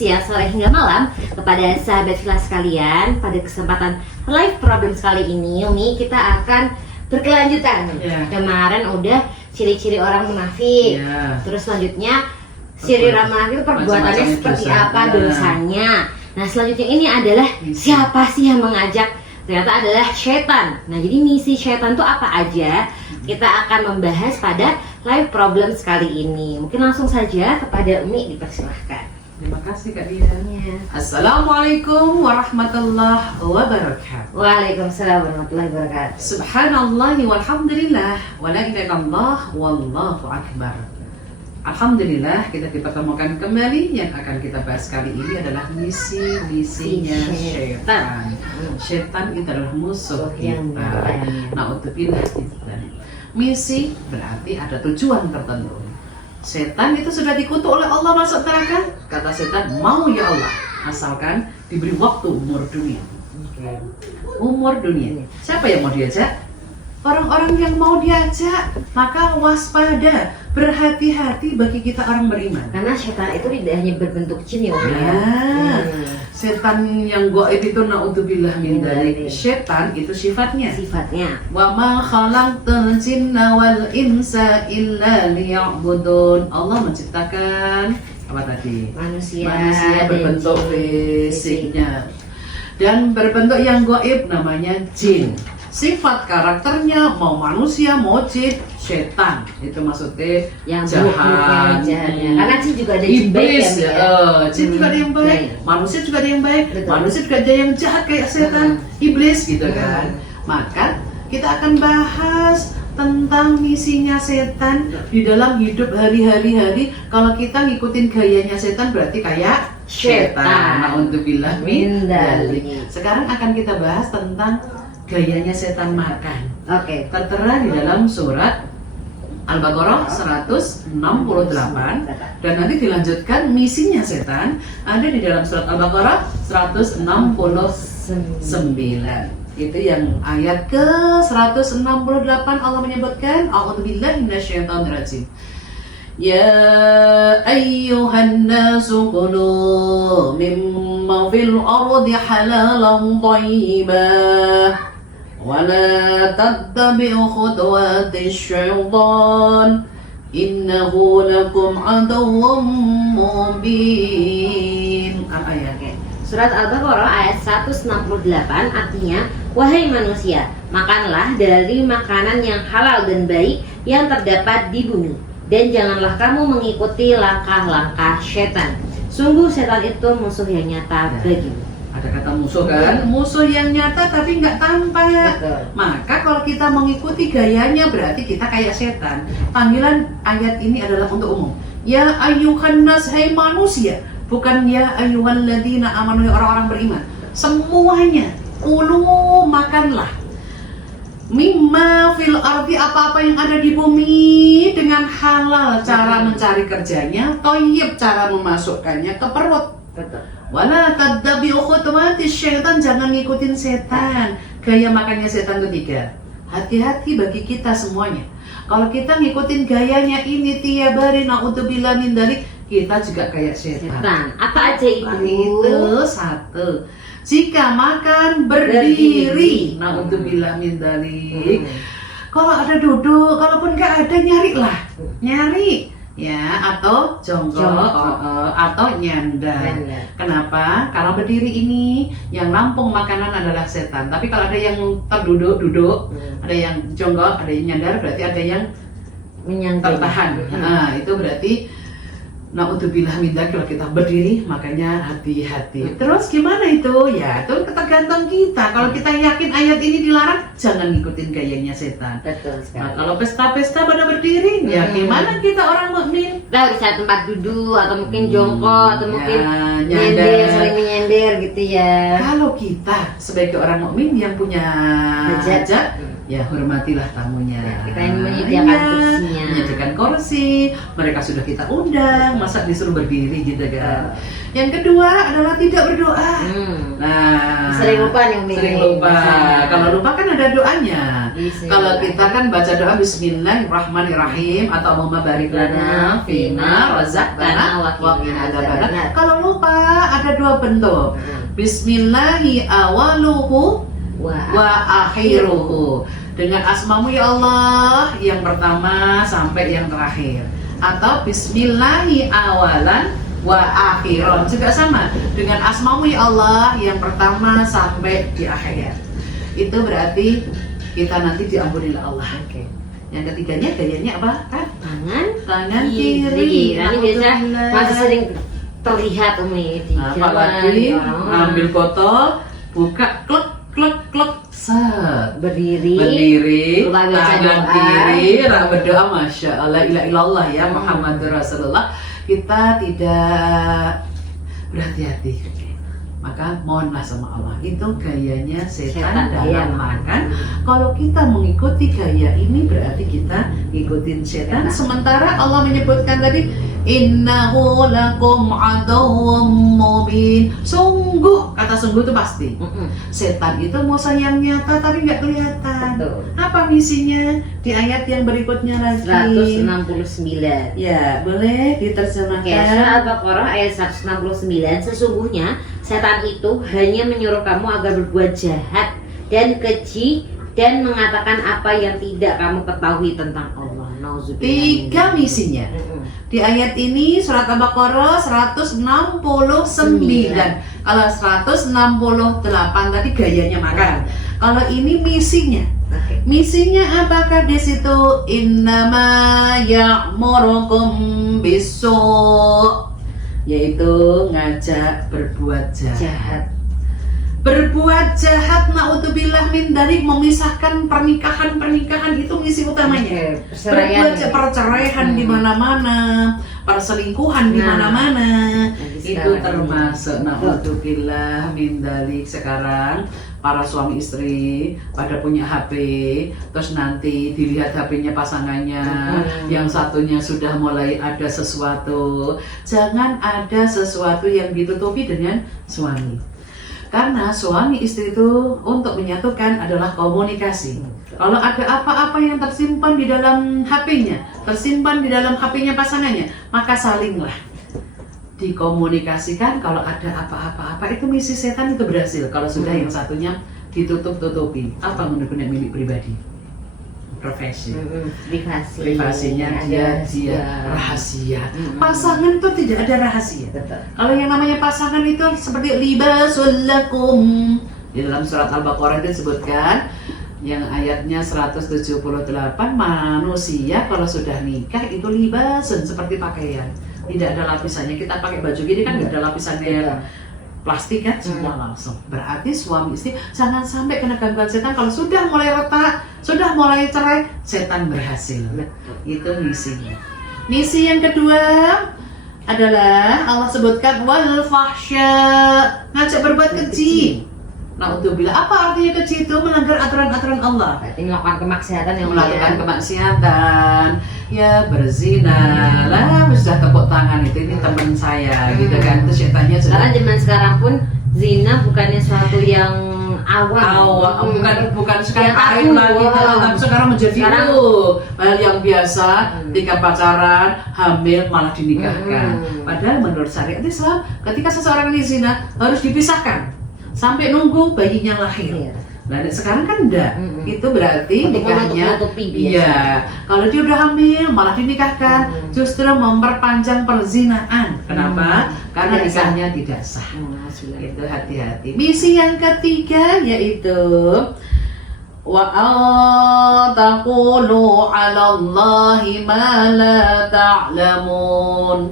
siang, sore hingga malam kepada sahabat Villa sekalian. Pada kesempatan live problem kali ini, Umi, kita akan berkelanjutan. Kemarin udah ciri-ciri orang munafik. Terus selanjutnya ciri orang munafik perbuatannya seperti apa, dosanya. Nah selanjutnya ini adalah siapa sih yang mengajak? Ternyata adalah setan. Nah jadi misi setan itu apa aja? Kita akan membahas pada live problem sekali ini. Mungkin langsung saja kepada Umi dipersilahkan. Terima kasih Kak Dian. Assalamualaikum warahmatullahi wabarakatuh. Waalaikumsalam warahmatullahi wabarakatuh. Subhanallah walhamdulillah wa la ilaha illallah wallahu akbar. Alhamdulillah kita dipertemukan kembali. Yang akan kita bahas kali ini adalah misi-misinya setan. Setan itu adalah musuh kita. Na'udzubillah kita. Misi berarti ada tujuan tertentu. Setan itu sudah dikutuk oleh Allah masuk neraka. Kata setan, mau ya Allah, asalkan diberi waktu umur dunia. Umur dunia. Siapa yang mau diajak? Orang-orang yang mau diajak. Maka waspada, berhati-hati bagi kita orang beriman. Karena setan itu tidak hanya berbentuk jin ya, Umi. Setan yang gaib itu naudzubillah min dzalik. Setan itu sifatnya. Wa ma khalaqtul jinna wal insa illa liya'budun. Allah menciptakan apa tadi? Manusia berbentuk fisiknya dan berbentuk yang gaib namanya jin. Sifat karakternya mau manusia mau jin, setan itu maksudnya yang jahat. Karena jin juga ada yang iblis, baik ya. Jin juga ada yang baik, manusia juga ada yang baik. Manusia juga ada yang jahat kayak setan, iblis gitu kan. Maka kita akan bahas tentang misinya setan di dalam hidup hari-hari. Kalau kita ngikutin gayanya setan berarti kayak setan. Na'udzubillah min dzalik. Sekarang akan kita bahas tentang gayanya setan makan. Tertera di dalam surat Al-Baqarah 168 dan nanti dilanjutkan misinya setan ada di dalam surat Al-Baqarah 169. Itu yang ayat ke 168 Allah menyebutkan a'udzubillahi minasyaitonirrajim. Ya ayyuhan nasu kulu mimma fil ardi halalan thayyibah ولا تتبعوا خطوات الشيطان إنه لكم عدو مبين. Apa ya? Surat Al-Baqarah ayat 168 artinya, wahai manusia, makanlah dari makanan yang halal dan baik yang terdapat di bumi, dan janganlah kamu mengikuti langkah-langkah setan. Sungguh setan itu musuh yang nyata bagimu. Ada kata musuh kan? Musuh yang nyata tapi nggak tampak. Maka kalau kita mengikuti gayanya berarti kita kayak setan. Panggilan ayat ini adalah untuk umum. Ya ayyuhan nas, hai manusia. Bukan ya ayyuhal ladina amanu, orang-orang beriman. Semuanya. Kulu, makanlah. Mimma fil ardi, apa-apa yang ada di bumi dengan halal. Cara mencari kerjanya, thayyib, cara memasukkannya ke perut. Wala tattabi'u khutuwatis syaitan, jangan ngikutin setan. Gaya makannya setan ketiga. Hati-hati bagi kita semuanya. Kalau kita ngikutin gayanya ini tiap hari, na'udzubillah min dzalik, kita juga kayak setan. Apa aja itu? Itu satu. Jika makan berdiri, na'udzubillah min dzalik. Kalau ada duduk, kalaupun nggak ada nyari. Ya, atau jongkok atau nyandar. Kenapa? Kalau berdiri ini yang nampung makanan adalah setan. Tapi kalau ada yang duduk, ada yang jongkok, ada yang nyandar, berarti ada yang tertahan. Nah, itu berarti na'udzubillah min dzalik, kalau kita berdiri makanya hati-hati. Terus gimana itu? Ya, itu tergantung kita. Kalau kita yakin ayat ini dilarang, jangan ngikutin gayanya setan. Nah, kalau pesta-pesta pada berdiri, ya gimana kita orang mukmin? Kita bisa tempat duduk atau mungkin jongkok atau mungkin nyender, saling menyender gitu ya. Kalau kita sebagai orang mukmin yang punya hajat, ya hormatilah tamunya. Kita yang menyediakan kursinya. Menyediakan kursi, mereka sudah kita undang, masa disuruh berdiri gitu kan. Yang kedua adalah tidak berdoa. Nah, sering lupa nih Umi. Sering lupa. Kalau lupa kan ada doanya. Kalau kita kan baca doa Bismillahirrahmanirrahim atau Allahumma barik lana fima razaqtana wa qina adzabannar. Kalau lupa dua bentuk. Bismillahi awaluhu wa akhiruhu. Dengan asmamu ya Allah yang pertama sampai yang terakhir. Atau bismillahi awalan wa akhiron, juga sama dengan asmamu ya Allah yang pertama sampai di akhir. Itu berarti kita nanti diampuni oleh Allah. Yang ketiganya gayanya apa? Tangan kiri. Ini biasa masih sering terlihat Umi di apalagi ambil botol, buka, klek, set, berdiri, tangan kiri, berdoa, masya Allah, ilah ilallah ya Muhammadur Rasulullah. Kita tidak berhati-hati, maka mohonlah sama Allah. Itu gayanya setan dalam makan. Kalau kita mengikuti gaya ini berarti kita ngikutin setan. Sementara Allah menyebutkan tadi, innahu lakum aduwwum mubin. Sungguh, kata sungguh itu pasti. Setan itu musuh yang nyata tapi nggak kelihatan. Apa misinya? Di ayat yang berikutnya lagi 169. Ya, boleh diterjemahkan. Surah Al-Baqarah ayat 169. Sesungguhnya setan itu hanya menyuruh kamu agar berbuat jahat dan keji dan mengatakan apa yang tidak kamu ketahui tentang Allah. Tiga misinya. Di ayat ini surat Al-Baqarah 169. Kalau 168 tadi gayanya makan. Kalau ini misinya. Misinya apakah di situ? Innama ya'murukum bisu', yaitu ngajak berbuat jahat. Berbuat jahat, na'udzubillah min dzalik, memisahkan pernikahan itu misi utamanya. Berbuat perceraian di mana-mana, perselingkuhan di mana-mana. Itu termasuk na'udzubillah min dzalik. Sekarang para suami istri pada punya HP, terus nanti dilihat HP-nya pasangannya, yang satunya sudah mulai ada sesuatu. Jangan ada sesuatu yang ditutupi dengan suami. Karena suami istri itu untuk menyatukan adalah komunikasi. Kalau ada apa-apa yang tersimpan di dalam HP-nya, tersimpan di dalam HP-nya pasangannya, maka salinglah dikomunikasikan. Kalau ada apa-apa, itu misi setan itu berhasil. Kalau sudah yang satunya ditutup-tutupi. Apa menurutnya milik pribadi? Profesi. Privasinya dia rahasia. Pasangan itu tidak ada rahasia. Kalau yang namanya pasangan itu seperti libasul lakum. Di dalam surat Al-Baqarah itu disebutkan yang ayatnya 178, manusia kalau sudah nikah itu libasun, seperti pakaian. Tidak ada lapisannya. Kita pakai baju gini kan tidak ada lapisannya. Plastik kan, semua langsung. Berarti suami istri jangan sampai kena gangguan setan. Kalau sudah mulai retak, sudah mulai cerai, setan berhasil. Itu misinya. Misi yang kedua adalah Allah sebutkan wal fahsya, ngajak berbuat keji. Na'udzubillah. Apa artinya keji itu? Melanggar aturan-aturan Allah. Berarti melakukan kemaksiatan yang melakukan kemaksiatan. Ya berzina lah, sudah tepuk tangan itu, ini teman saya gitu kan. Itu setannya sudah. Karena zaman sekarang pun zina bukannya suatu yang awam. Bukan sekarang aib lagi, tapi sekarang menjadi hal yang biasa. Ketika pacaran, hamil malah dinikahkan. Padahal menurut syariat Islam, ketika seseorang ini zina harus dipisahkan sampai nunggu bayinya lahir. Nah sekarang kan enggak, itu berarti nikahnya, iya. Kalau dia udah hamil malah dinikahkan, justru memperpanjang perzinaan. Kenapa? Karena nikahnya tidak sah. Itu hati-hati. Misi yang ketiga yaitu wa taqulu 'ala Allahi ma la ta'lamun.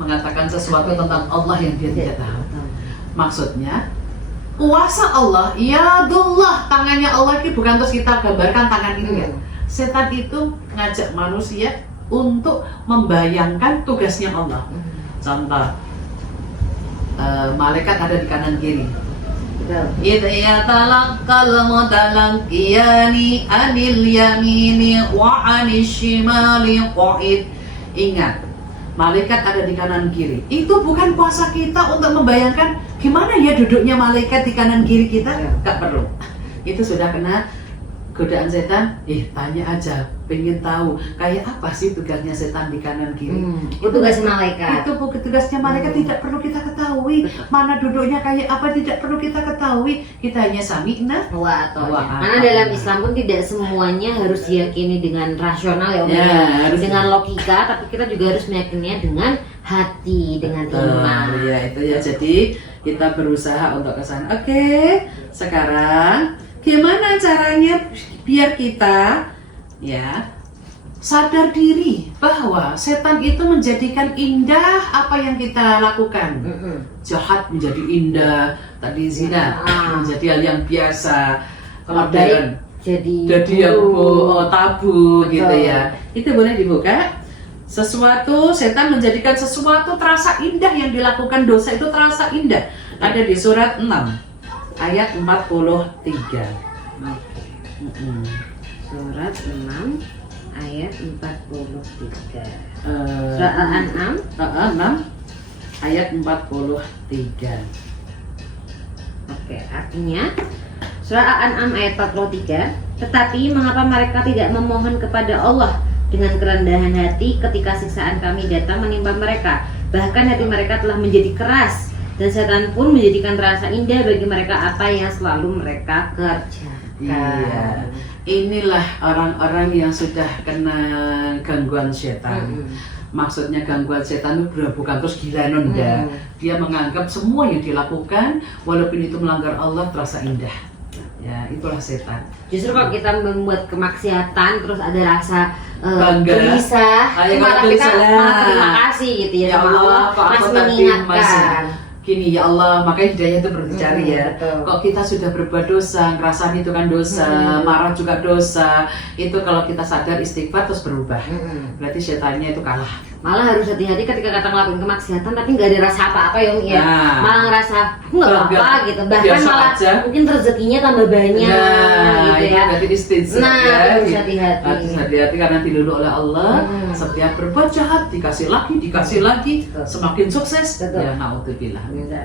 Mengatakan sesuatu tentang Allah yang dia tidak tahu. Maksudnya kuasa Allah, yadullah, tangannya Allah ini bukan terus kita gambarkan tangan ini ya. Setan itu ngajak manusia untuk membayangkan tugasnya Allah. Contoh, malaikat ada di kanan kiri. Idza yatalaqqal mutalaqiyani anil yamini wa anil shimali qa'id. Ingat, malaikat ada di kanan kiri. Itu bukan kuasa kita untuk membayangkan gimana ya duduknya malaikat di kanan kiri kita, nggak perlu. Itu sudah kena godaan setan, tanya aja, pengen tahu kayak apa sih tugasnya setan di kanan kiri. Itu tugasnya malaikat. Itu tugasnya malaikat, tidak perlu kita ketahui. Mana duduknya kayak apa, tidak perlu kita ketahui. Kita hanya sami'na wa ata'na. Karena dalam Islam pun tidak semuanya harus diyakini dengan rasional ya Om ya, dengan logika, tapi kita juga harus meyakininya dengan hati, dengan iman. Ya itu ya, jadi kita berusaha untuk ke sana. Oke, sekarang gimana caranya biar kita ya sadar diri bahwa setan itu menjadikan indah apa yang kita lakukan. Jahat menjadi indah, tadi zina menjadi hal yang biasa, kemudian jadi yang tabu. Betul. Gitu ya. Itu boleh dibuka. Setan menjadikan sesuatu terasa indah, yang dilakukan dosa itu terasa indah. Ada di surat 6 ayat 43. Surat 6 ayat 43. Surat Al-An'am 6 ayat 43. Oke, artinya Surah Al-An'am ayat 43, tetapi mengapa mereka tidak memohon kepada Allah dengan kerendahan hati ketika siksaan kami datang menimpa mereka? Bahkan hati mereka telah menjadi keras, dan setan pun menjadikan terasa indah bagi mereka apa yang selalu mereka kerjakan. Iya, inilah orang-orang yang sudah kena gangguan setan. Maksudnya gangguan setan itu bukan terus gila nunda. Dia menganggap semua yang dilakukan walaupun itu melanggar Allah terasa indah. Ya, itulah setan. Justru kalau kita membuat kemaksiatan terus ada rasa bangga, gelisah, malah kita malah terima kasih gitu ya sama Allah, masih mengingatkan. Gini ya Allah, makanya hidayah itu perlu dicari ya. Kok kita sudah berbuat dosa, ngerasain itu kan dosa, marah juga dosa. Itu kalau kita sadar istighfar terus berubah, berarti setannya itu kalah. Malah harus hati-hati ketika kita ngelakuin kemaksiatan tapi nggak ada rasa apa-apa ya Om ya. Malah ngerasa aku nggak apa-apa gitu. Bahkan malah mungkin rezekinya tambah banyak gitu ya. Berarti istinzar. Harus hati-hati. Harus hati-hati karena dilulu oleh Allah. Setiap berbuat jahat dikasih lagi, semakin sukses. Ya naudzubillah. Ya.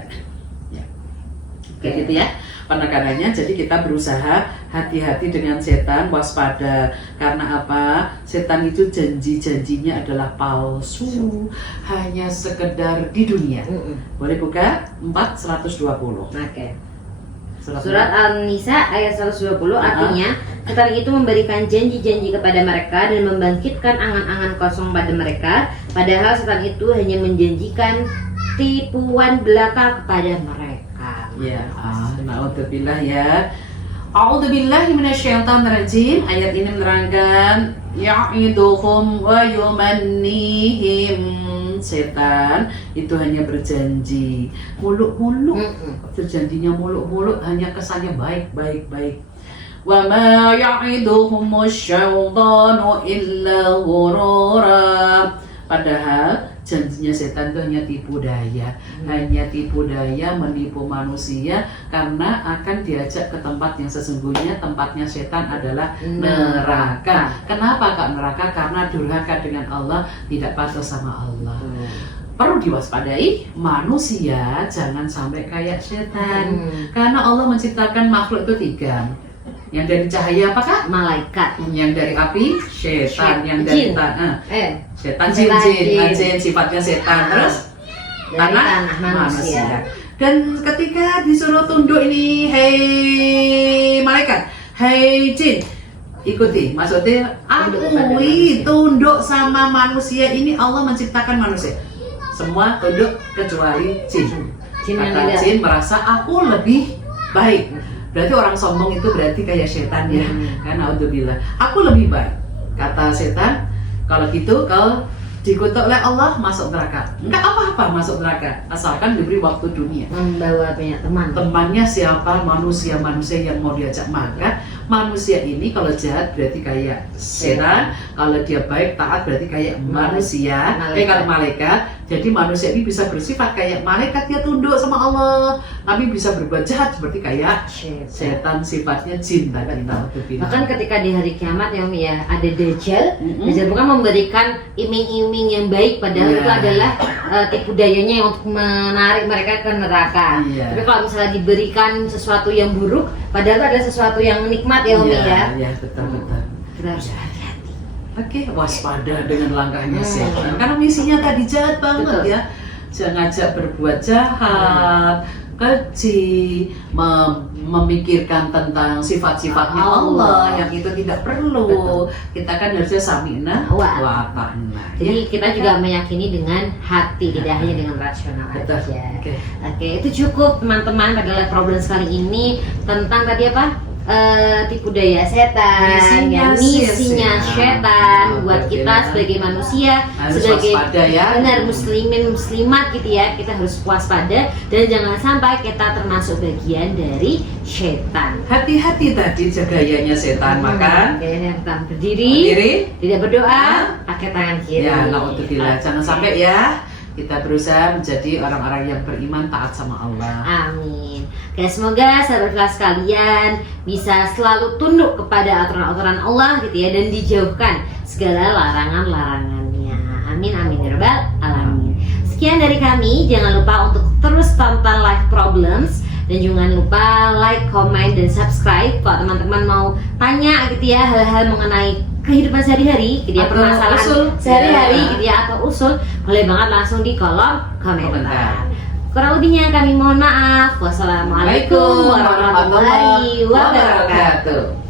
Kayak gitu ya penekanan-nya. Jadi kita berusaha hati-hati dengan setan, waspada. Karena apa? Setan itu janji-janjinya adalah palsu, hanya sekedar di dunia. Boleh buka 4:120. Oke. Surat An-Nisa ayat 120 artinya setan itu memberikan janji-janji kepada mereka dan membangkitkan angan-angan kosong pada mereka, padahal setan itu hanya menjanjikan tipuan belaka kepada mereka. Ya, naudzubillah ya. A'udzubillahi minasyaitonirrajim. Ayat ini menerangkan ya'iduhum wa yumannihim. Setan itu hanya berjanji muluk-muluk. Berjanjinya muluk-muluk, hanya kesannya baik. Wa ma ya'iduhumus syaitanu illa ghurura. Padahal janjinya setan itu hanya tipu daya, menipu manusia, karena akan diajak ke tempat yang sesungguhnya tempatnya setan adalah neraka. Kenapa kak neraka? Karena durhaka dengan Allah, tidak patuh sama Allah. Perlu diwaspadai manusia, jangan sampai kayak setan. Karena Allah menciptakan makhluk itu 3. Yang dari cahaya apa kak? Malaikat. Yang dari api? Setan. Yang dari tanah? Setan jin. Sifatnya setan. Terus tanah manusia. Dan ketika disuruh tunduk ini, hei malaikat, hei jin, ikuti. Maksudnya akui, tunduk sama manusia ini. Allah menciptakan manusia, semua tunduk kecuali jin. Kata jin merasa aku lebih baik. Berarti orang sombong itu berarti kayak setan ya. Karena naudzubillah, aku lebih baik. Kata setan, kalau gitu kau dikutuk oleh Allah masuk neraka. Enggak apa-apa masuk neraka, asalkan diberi waktu dunia. Membawa banyak teman. Temannya siapa? Manusia yang mau diajak makan. Manusia ini kalau jahat berarti kayak setan, kalau dia baik taat berarti kayak manusia. Kalau malaikat Jadi manusia ini bisa bersifat kayak malaikat, dia tunduk sama Allah, tapi bisa berbuat jahat seperti kayak setan, sifatnya jin tadi. Bahkan ketika di hari kiamat ya Umi ya, ada Dajjal. Dajjal bukan memberikan iming-iming yang baik, padahal itu adalah tipu dayanya yang untuk menarik mereka ke neraka. Tapi kalau misalnya diberikan sesuatu yang buruk, padahal itu ada sesuatu yang nikmat ya Umi ya. Iya, betul. Kita harus hati-hati. Oke, waspada dengan langkahnya setan. Karena misinya tadi jahat banget ya. Ngajak berbuat jahat, keji, memikirkan tentang sifat-sifatnya Allah yang itu tidak perlu. Kita kan harusnya sami'na wa ata'na. Jadi kita juga meyakini dengan hati, tidak hanya dengan rasional aja. Oke, itu cukup teman-teman pada live problem kali ini tentang tadi apa? Tipu daya setan, misinya setan buat kita sebagai manusia, harus sebagai benar muslimin muslimat gitu ya, kita harus waspada dan jangan sampai kita termasuk bagian dari setan. Hati-hati tadi jagayanya setan. Maka kita berdiri, tidak berdoa, pakai tangan kiri. Ya, naudzubillah. Jangan sampai ya. Kita berusaha menjadi orang-orang yang beriman, taat sama Allah. Amin. Oke, semoga sahabat kelas kalian bisa selalu tunduk kepada aturan-aturan Allah gitu ya, dan dijauhkan segala larangan-larangannya. Amin amin ya rabbal alamin. Sekian dari kami. Jangan lupa untuk terus tonton live problems dan jangan lupa like, comment, dan subscribe kalau teman-teman mau tanya gitu ya hal-hal mengenai kehidupan sehari-hari, gitu ya, permasalahan sehari-hari gitu ya, atau usul, boleh banget langsung di kolom komentar. Kurang lebihnya kami mohon maaf. Wassalamualaikum warahmatullahi wabarakatuh.